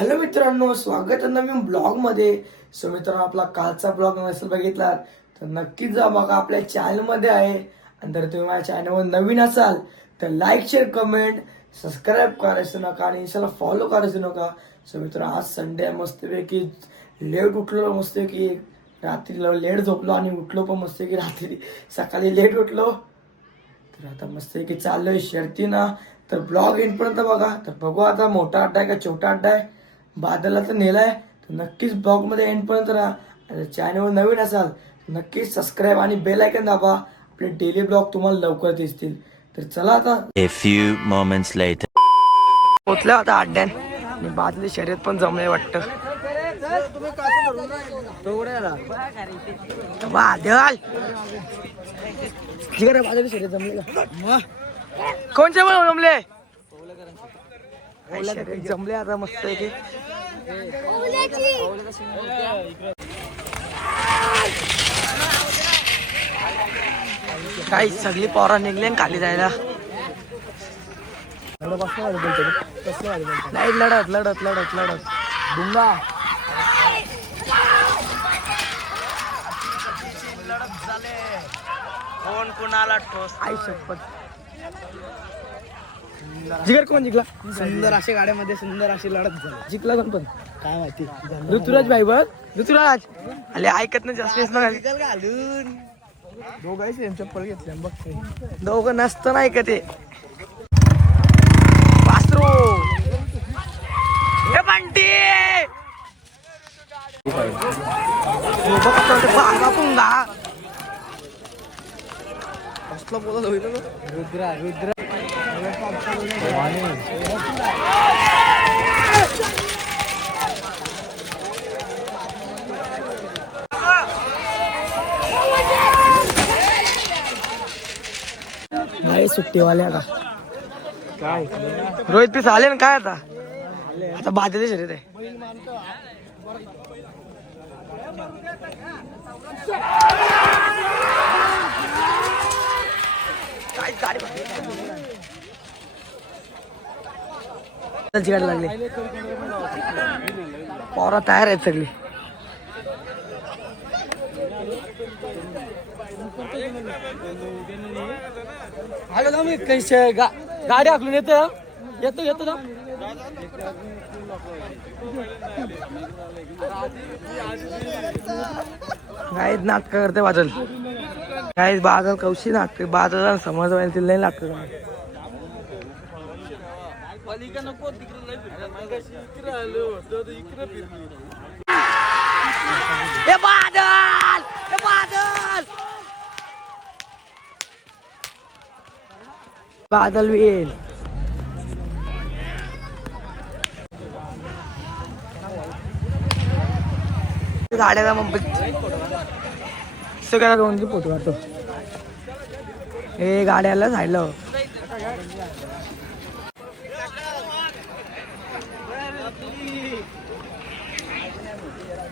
Hello मित्रांनो, स्वागत आहे नवीन ब्लॉग मध्ये. सो मित्रांनो, आपला कालचा ब्लॉग नसेल बघितला तर नक्कीच जा बघा, आपल्या चॅनल मध्ये आहे. आणि जर तुम्ही माझ्या चॅनलवर नवीन असाल तर लाईक शेअर कमेंट सबस्क्राईब करायचं नका आणि इंस्टाला फॉलो करायचं नका. सो मित्रांनो, आज संडे आहे, मस्तपैकी लेट उठलो, मस्तपैकी रात्री लेट झोपलो आणि उठलो पण मस्तपैकी रात्री सकाळी लेट उठलो. तर आता मस्तपैकी चाललोय शर्तीना. तर ब्लॉग एंडपर्यंत बघा. तर बघू आता मोठा अड्डा आहे का छोटा अड्डा आहे. बादलला तर नेलाय, तर नक्कीच ब्लॉग मध्ये एंडपर्यंत राहा. चॅनलवर नवीन असाल तर नक्कीच सबस्क्राईब आणि बेल आयकन दाबा. आपले डेली ब्लॉग तुम्हाला लवकर दिसतील. तर चला आता A few moments later. पोचल्या आता अड्ड्यान आणि बादली शर्यत पण जमले वाटतं. बादल ठीक आहे, बादली शर्यत जमले का? कोणच्या पण जमले शर्यत जमले आता मस्त आहे की. काही सगळी पोरा निघले खाली जायला. नाही लढत लढत लढत लढत डुंगा कोण कुणाला ठोस आई शपथ. जिगर कोण जिंकला? सुंदर अशा गाड्यामध्ये सुंदर अशी लढत झाली. जिंकला कोण पण काय माहिती. ऋतुराज भाई बघ, ऋतुराज आले ऐकत नाही जास्त घालून. दोघं चप्पल घेतले बघ, दोघं नसतं नाही का ते वासरू. हे बंटी पुंगा कसला बोलत होईल रुद्रा रुद्र. नाही सुट्टीवाले आता काय रोहित पीस आले ना काय आता. आता बादली शर्यत आहे. काय गाडी लागली. पोरा तयार आहेत सगळी. गाडी आखलून येतो येतो येतो ना. काय नाटक करते बादल. काय बादल कौशी नाटक बादल समज नाही नाटक. बादल येईल. गाड्याला मग सगळ्याला दोन फोटो काढतो. हे गाड्याला साईडला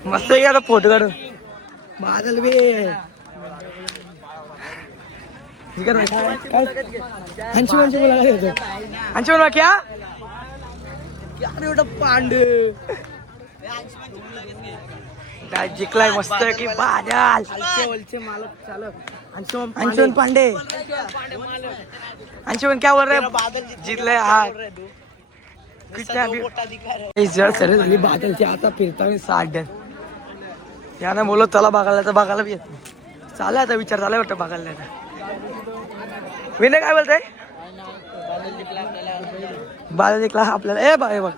मस्त आता फोटो काढू. बादल बी पांडे काय जिंकलाय मस्त की बादल. मालक चालक अंशुमन पांडे. अंशुमन क्या बोल रहे? जिंकले हा सर झाली बादलची. आता फिरता 60 यानं बोलत चला बघायला, तर बघायला बी येत नाही. चालय आता विचार चालय वाटतं बघायला. विनय काय बोलतय? बादल जिंकला आपल्याला. ए बघ बघ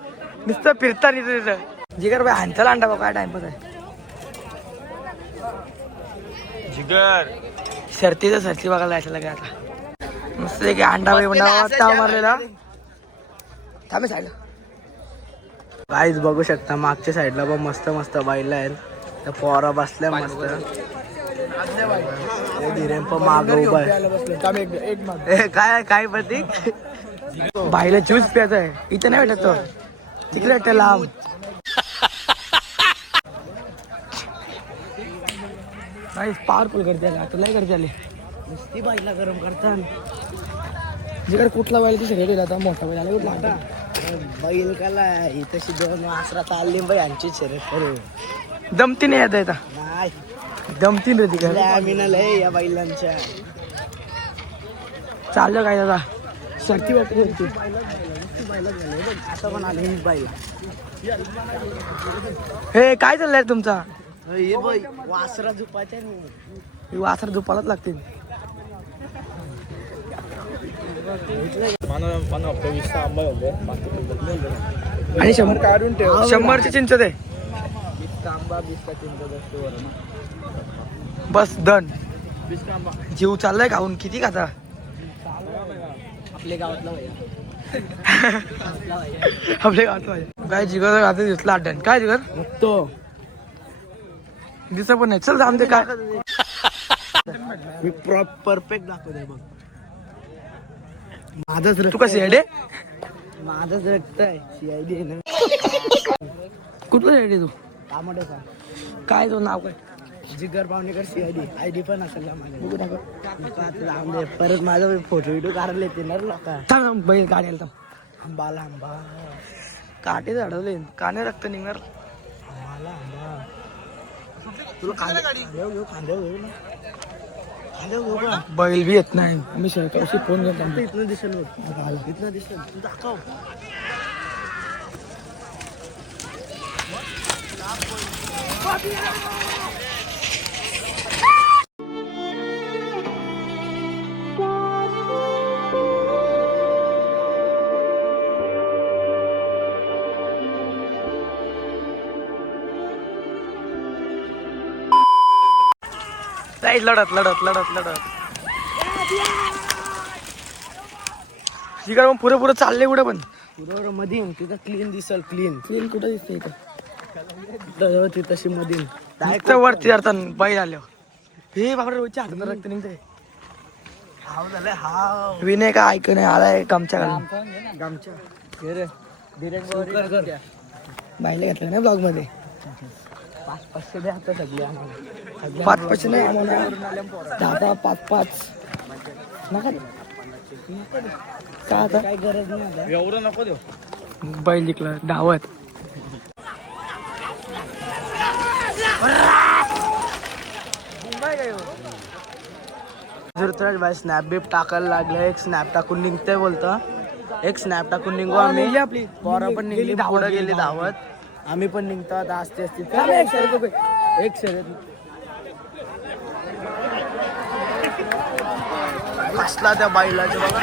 नुसतं फिरता नाही तिथं. जिगर बाई हांचाला अंडा बघ काय टाइमपास आहे. जिगर शर्तीचं सरती बघायला यायचं लगे आता. मस्त की अंडा बाई ताव मारलेला. थांबे साईडला काहीच बघू शकता. मागच्या साईडला पण मस्त मस्त बाईला आहेत. त्या पोरा बसल्या मस्त. धीरेन पण माग उभा आहे. काय काय प्रतीक बाईला ज्यूस प्यायचा आहे. इथं नाही भेटत तो, तिकडे वाटतं लांब. पावरफुल करते आता लय करते आले. नुसती बाईला गरम करतात. जिकडे कुठला बैल ती सगळे आता मोठा बैल आला कुठला आता बैल काला तशी 2 वासरा चालली बाई यांची शर्यत करू. दमती नाही येत आता नाही दमती नाही ती लय आम्ही ना लय या बैलांच्या. चाललं काय दादा शर्ती वाटत होती आता पण आले ही बैल. हे काय चाललंय तुमचा हे बाई वासरा झुपाच्या नाही. ही वासर दुपारच लागते आणि काढून ठेव. 100ची चिंच दे आंबा 20 का 3 असतो वरण. बस डन जीव चाललाय खाऊन किती खाता आपल्या गावातला भैया. आपल्या गावात पाहिजे काय जिगर आता दिसला अड्डण काय जिगर तो दिसत पण नाही चल जाम ते काय मी परफेक्ट दाखवतोय बघ. माझंच तू रक्त कशी आहे माझंच रक्त आहे. CID आहे ना. कुठलं रेडी तू टमाटोचा काय तो नाव काय जिगर पावणेकर CID ID पण असेल ना माझ्या. नको आता जाऊन दे. परत माझा फोटो व्हिडिओ काढले ते ना लोक. थांब थांब बैल गाडी आला आंबाला आंबा काटे झाडवले काने रक्त निघणार आंबाला आंबा. तुला खांद्यावर घेऊ खांद्यावर घेऊ ना. खांद्यावर घेऊ का. बैल बी येत नाही मी सरकारशी फोन करतो आता इथनं दिसेल बघ. इथनं दिसेल तू दाखव. जाईल लढत लढत लढत लढत जिगर मग पुढे पुढे चालले कुठे पण बरोबर मधीन तिथं क्लीन दिसल. क्लीन ट्रेन कुठे दिसते इथं ती तशी मधीन इथं वरती जातात बैल आल्यावर हे बाबा रोजच्या हातात रक्त निघते हाव झालं हाव. विनय का ऐक नाही आलाय आमच्या घालून गामच्या कर बायला घातलं नाही ब्लॉग मध्ये 500 द्या आता सगळे आम्हाला. 5 नाही आम्हाला 10 5 नका का आता काही गरज नाही आता. एवढं नको देऊ. बैल जिंकला धावत धृतराज भाई स्नॅप बीप टाकायला लागलं. एक स्नॅप टाकून निघतंय बोलतं. एक स्नॅप टाकून निघू आम्ही. निघली आपली. पोरं पण निघली पुढे गेली धावत. आम्ही पण निघतो आता असते एक शर्यत कसला त्या बाईलाचे बघा.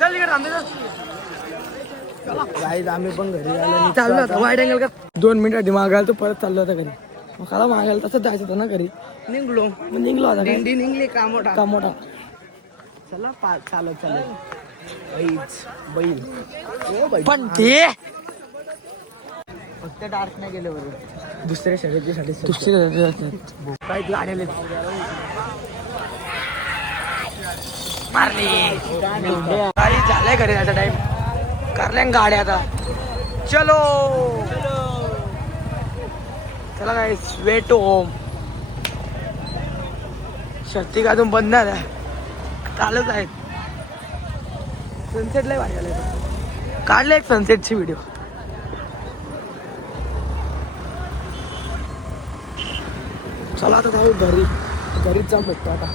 चल इकडे थांबते गाईज आम्ही पण घरी आलो. चाललो होता वाईट अँगल का 2 मिनिटं मागायला तो परत चाललो होता घरी मग मला मागायला तसं जायचं होतं ना घरी निघलो. मग निघलो आता काय दिंडी निघली कामोठा. का मोठा चला चालत बैल पण ते फक्त डार्क नाही गेले बरोबर. दुसऱ्या शर्यतीसाठी दुसऱ्या काय गाड्या मारली गाडी झालंय घरी आता टाइम करल्या गाड्या आता चलो चला काय वे टू होम शक्ती का अजून बंद नाही चालत आहेत सनसेट लय भारी झालं काढलं एक सनसेटची व्हिडिओ चला आता जाऊ घरीच जाऊन भेटतो आता